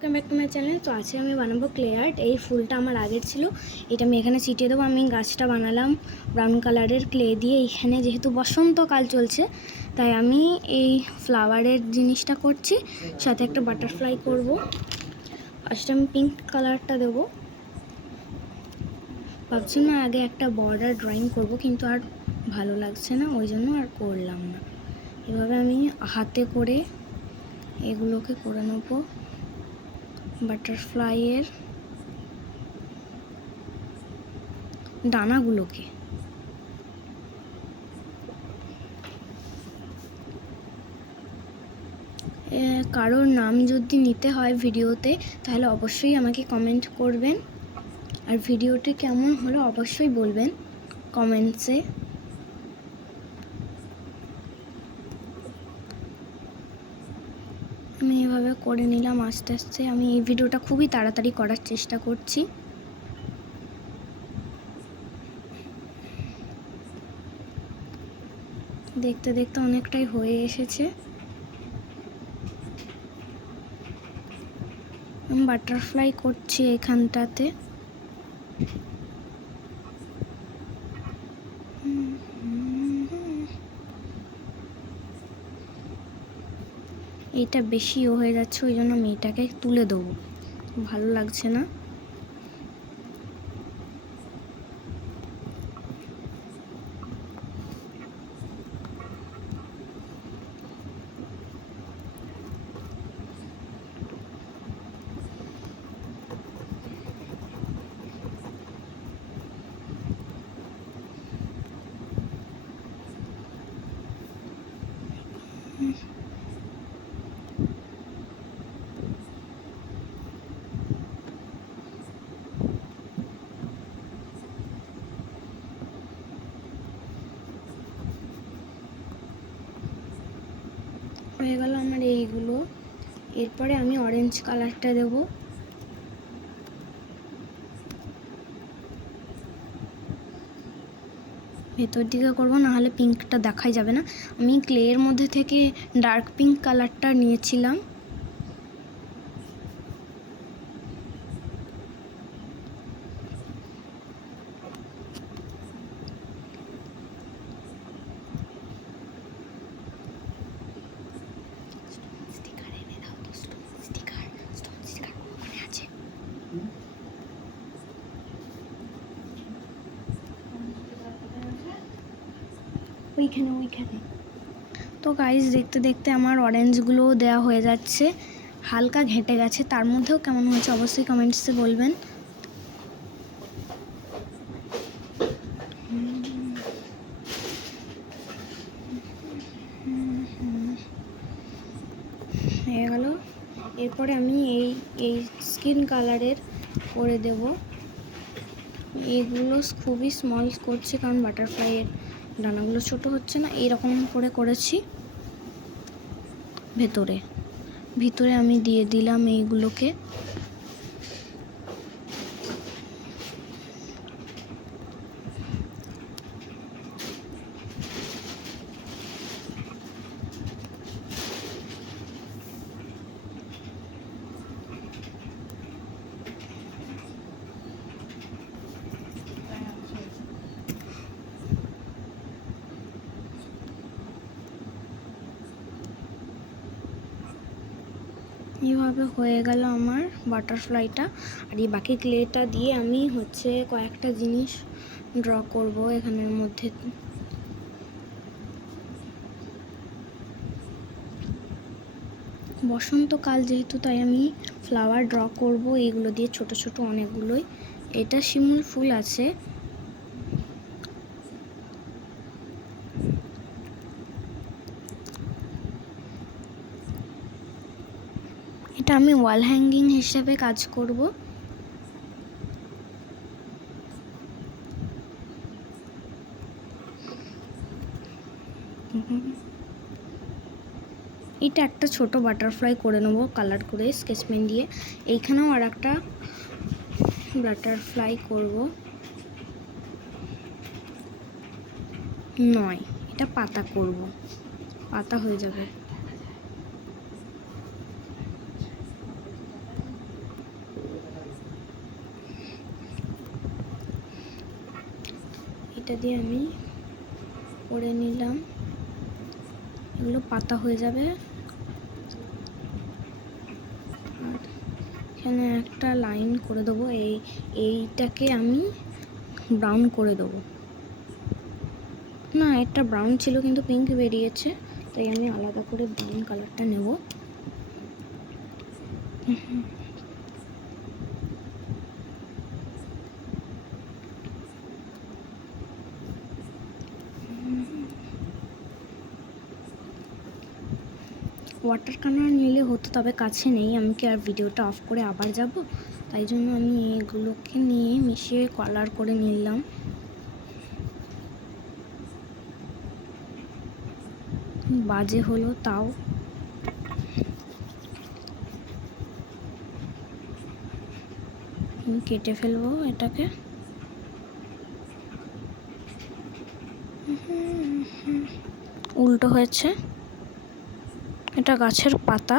Welcome back to my channel. তো আজকে আমি বানাবো ক্লে আর্ট। এই ফুলটা আমার আগের ছিল, এটা আমি এখানে ছিটিয়ে দেবো। আমি গাছটা বানালাম ব্রাউন কালারের ক্লে দিয়ে। এইখানে যেহেতু বসন্তকাল চলছে তাই আমি এই ফ্লাওয়ারের জিনিসটা করছি, সাথে একটা বাটারফ্লাই করব। ফার্স্টে আমি পিঙ্ক কালারটা দেবো। ভাবছিলাম আগে একটা বর্ডার ড্রয়িং করব, কিন্তু আর ভালো লাগছে না, ওই জন্য আর করলাম না। এভাবে আমি হাতে করে এগুলোকে করে নেবো বাটারফ্লাইয়ের ডানাগুলোকে। কারোর নাম যদি নিতে হয় ভিডিওতে তাহলে অবশ্যই আমাকে কমেন্ট করবেন, আর ভিডিওটি কেমন হলো অবশ্যই বলবেন কমেন্টসে। আমি এভাবে করে নিলাম আস্তে আস্তে। আমি এই ভিডিওটা খুবই তাড়াতাড়ি করার চেষ্টা করছি। দেখতে দেখতে অনেকটাই হয়ে এসেছে। আমি বাটারফ্লাই করছি এখানটাতে। এইটা বেশিও হয়ে যাচ্ছে, ওই জন্য আমি এটাকে তুলে দেবো, ভালো লাগছে না। হয়ে গেল আমার এইগুলো। এরপরে আমি অরেঞ্জ কালারটা দেব। ভেতর দিকে করবো, নাহলে পিঙ্কটা দেখাই যাবে না। আমি ক্লের মধ্যে থেকে ডার্ক পিঙ্ক কালারটা নিয়েছিলাম। ওইখানে তো গাইস, দেখতে দেখতে আমার অরেঞ্জগুলোও দেওয়া হয়ে যাচ্ছে। হালকা ঘেঁটে গেছে, তার মধ্যেও কেমন হয়েছে অবশ্যই কমেন্টসে বলবেন। হয়ে গেল। এরপরে আমি এই স্কিন কালারের করে দেব। এগুলো খুবই স্মল করছি কারণ বাটারফ্লাইয়ের ডানাগুলো ছোট হচ্ছে না। এইরকম করে করেছি। ভিতরে আমি দিয়ে দিলাম এইগুলোকে। এইভাবে হয়ে গেল আমার বাটারফ্লাইটা। আর এই বাকি ক্লেটা দিয়ে আমি কয়েকটা জিনিস ড্র করব এখানের মধ্যে। বসন্তকাল যেহেতু তাই আমি ফ্লাওয়ার ড্র করব এইগুলো দিয়ে, ছোট ছোট অনেকগুলোই। এটা শিমুল ফুল আছে। এটা আমি ওয়াল হ্যাঙ্গিং হিসেবে কাজ করব। এটা একটা ছোট বাটারফ্লাই করে নেবো কালার করে স্কেচ পেন দিয়ে। এইখানেও আর একটা বাটারফ্লাই করব। নয়, এটা পাতা করব, পাতা হয়ে যাবে। এটা দিয়ে আমি করে নিলাম, এগুলো পাতা হয়ে যাবে। আর এখানে একটা লাইন করে দেবো, এইটাকে আমি ব্রাউন করে দেবো। না, একটা ব্রাউন ছিল কিন্তু পিঙ্ক বেরিয়েছে, তাই আমি আলাদা করে ব্রাউন কালারটা নেব। ওয়াটার কালার নিলে হতো, তবে কাছে নেই, আমি কি আর ভিডিওটা অফ করে আবার যাব? তাই জন্য আমি এগুলোকে নিয়ে মিশিয়ে কালার করে নিলাম। বাজে হলো তাও। কেটে ফেলবো এটাকে। উল্টো হয়েছে, এটা গাছের পাতা।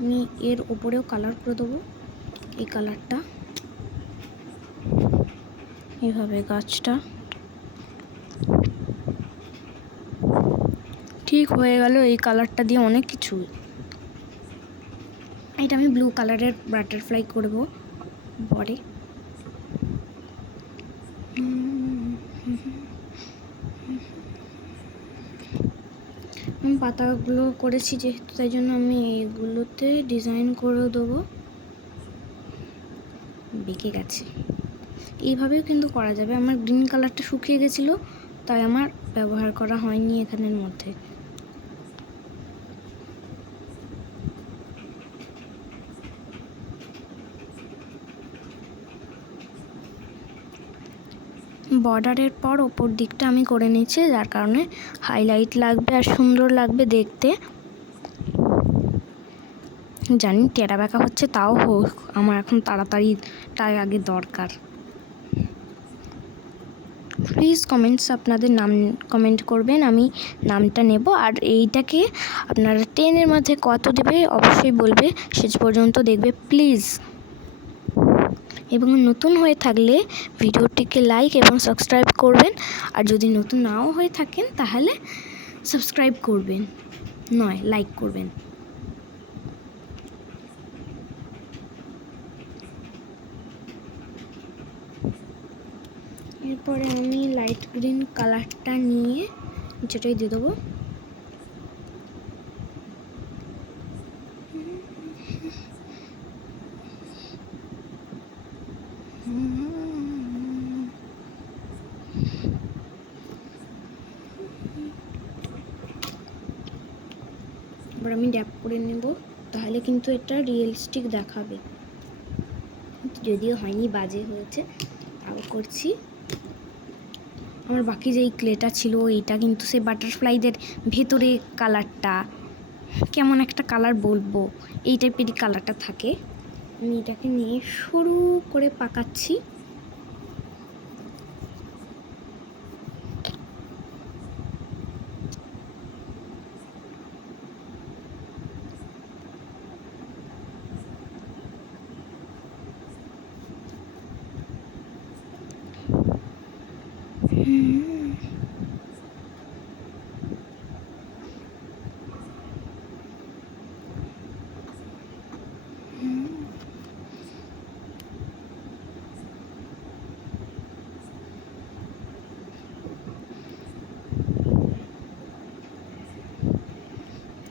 আমি এর উপরেও কালার করে দেবো, এই কালারটা এইভাবে। গাছটা ঠিক হয়ে গেল এই কালারটা দিয়ে অনেক কিছু। এটা আমি ব্লু কালারের বাটারফ্লাই করব পরে। আমি পাতাগুলো করেছি যেহেতু, তাই জন্য আমি এগুলোতে ডিজাইন করে দেবো। বেঁকে গেছে, এইভাবেও কিন্তু করা যাবে। আমার গ্রিন কালারটা শুকিয়ে গেছিলো, তাই আমার ব্যবহার করা হয়নি এখানের মধ্যে। বর্ডারের পর ওপর দিকটা আমি করে নিচ্ছি, যার কারণে হাইলাইট লাগবে আর সুন্দর লাগবে দেখতে। জানি টেরা বেঁকা হচ্ছে, তাও হোক, আমার এখন তাড়াতাড়ি তাই আগে দরকার। প্লিজ আপনাদের নাম কমেন্ট করবেন, আমি নামটা নেব। আর এইটাকে আপনারা 10-এর মধ্যে কত দেবে অবশ্যই বলবে, শেষ পর্যন্ত দেখবে প্লিজ। এবং নতুন হয়ে থাকলে ভিডিওটিকে লাইক এবং সাবস্ক্রাইব করবেন, আর যদি নতুন নাও হয়ে থাকেন তাহলে সাবস্ক্রাইব করবেন, নয় লাইক করবেন। এরপরে আমি লাইট গ্রিন কালারটা নিয়ে যেটাই দিয়ে দেবো। এবার আমি ড্যাপ করে নেব, তাহলে কিন্তু এটা রিয়েলিস্টিক দেখাবে। যদিও হয়নি, বাজে হয়েছে, তাও করছি। আমার বাকি যেই ক্লেটা ছিল এইটা কিন্তু সেই বাটারফ্লাইদের ভেতরে কালারটা কেমন একটা কালার বলবো, এই টাইপেরই কালারটা থাকে। আমি এটাকে নিয়ে সরু করে পাকাচ্ছি।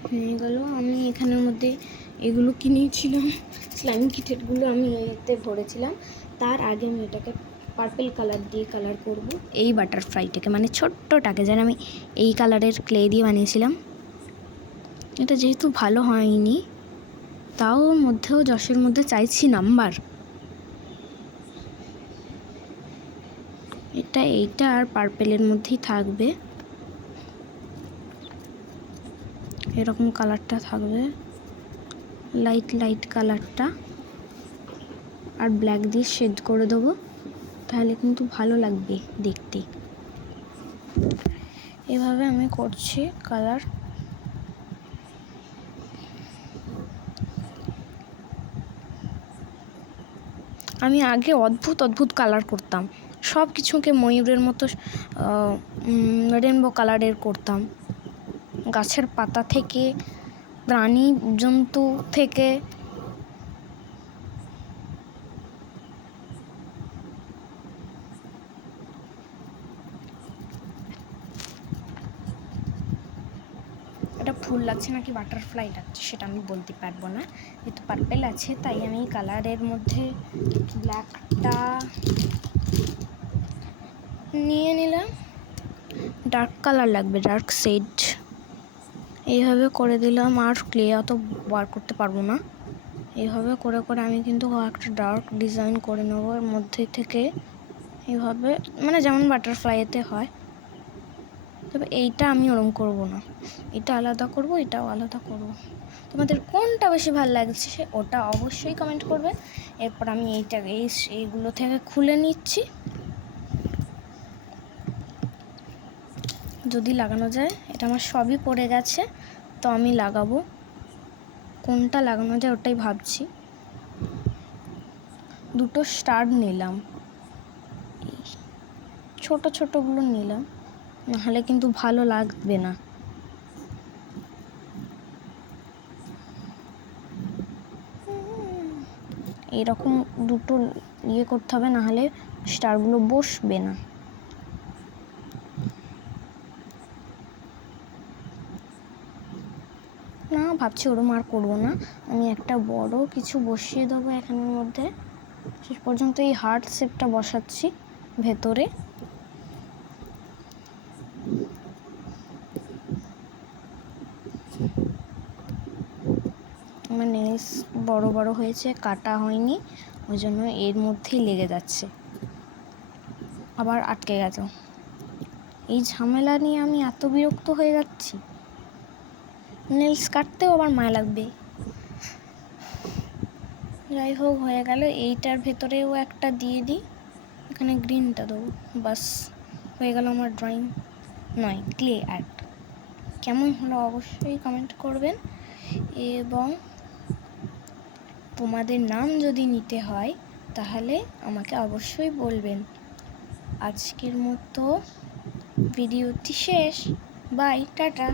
হয়ে গেল। আমি এখানের মধ্যে এগুলো কিনেছিলাম, স্লাইম কিটেটগুলো আমি এতে ভরেছিলাম। তার আগে আমি এটাকে পার্পল কালার দিয়ে কালার করব, এই বাটারফ্লাইটাকে, মানে ছোট্টটাকে, যেন আমি এই কালারের ক্লে দিয়ে বানিয়েছিলাম। এটা যেহেতু ভালো হয়নি, তাও ওর মধ্যেও 10-এর মধ্যে চাইছি নাম্বার। এইটা আর পার্পেলের মধ্যেই থাকবে, এরকম কালারটা থাকবে, লাইট কালারটা। আর ব্ল্যাক দিয়ে শেড করে দেবো, তাহলে কিন্তু ভালো লাগবে দেখতে। এভাবে আমি করছি কালার। আমি আগে অদ্ভুত অদ্ভুত কালার করতাম, সব কিছুকে ময়ূরের মতো রেনবো কালারের করতাম, গাছের পাতা থেকে, প্রাণী জন্তু থেকে। এটা ফুল লাগছে নাকি বাটারফ্লাই লাগছে সেটা আমি বলতে পারবো না, যেহেতু পার্পেল আছে তাই আমি কালারের মধ্যে ব্ল্যাকটা নিয়ে নিলাম। ডার্ক কালার লাগবে, ডার্ক শেড, এইভাবে করে দিলাম। আর ক্লে অত বার করতে পারবো না, এইভাবে করে করে আমি কিন্তু একটা ডার্ক ডিজাইন করে নেবো এর মধ্যে থেকে, এইভাবে মানে যেমন বাটারফ্লাইতে হয়। তবে এইটা আমি ওরম করব না, এটা আলাদা করব, এটাও আলাদা করব। তোমাদের কোনটা বেশি ভালো লাগছে ওটা অবশ্যই কমেন্ট করবে। এরপর আমি এইগুলো থেকে খুলে নিচ্ছি, যদি লাগানো যায়। এটা আমার সবই পড়ে গেছে, তো আমি লাগাবো, কোনটা লাগানো যায় ওটাই ভাবছি। দুটো স্টার নিলাম, ছোট ছোটগুলো নিলাম, নাহলে কিন্তু ভালো লাগবে না। এরকম দুটো করতে হবে, নাহলে স্টারগুলো বসবে না। না, ভাবছি ওরম আর করবো না, আমি একটা বড় কিছু বসিয়ে দেবো এখানের মধ্যে। শেষ পর্যন্ত এই হার্ট শেপটা বসাচ্ছি ভেতরে। আমার নেলস বড় বড় হয়েছে, কাটা হয়নি, ওই জন্য এর মধ্যেই লেগে যাচ্ছে, আবার আটকে গেছে। এই ঝামেলা নিয়ে আমি এত বিরক্ত হয়ে যাচ্ছি, নেলস কাটতেও আবার মায়া লাগবে। যাই হোক, হয়ে গেল। এইটার ভেতরেও একটা দিয়ে দিই, এখানে গ্রিনটা দেবো, বাস হয়ে গেল আমার ড্রয়িং নয় ক্লে আর্ট। কেমন হলো অবশ্যই কমেন্ট করবেন, এবং তোমাদের নাম যদি নিতে হয় তাহলে আমাকে অবশ্যই বলবেন। আজকের মতো ভিডিওটি শেষ, বাই, টাটা।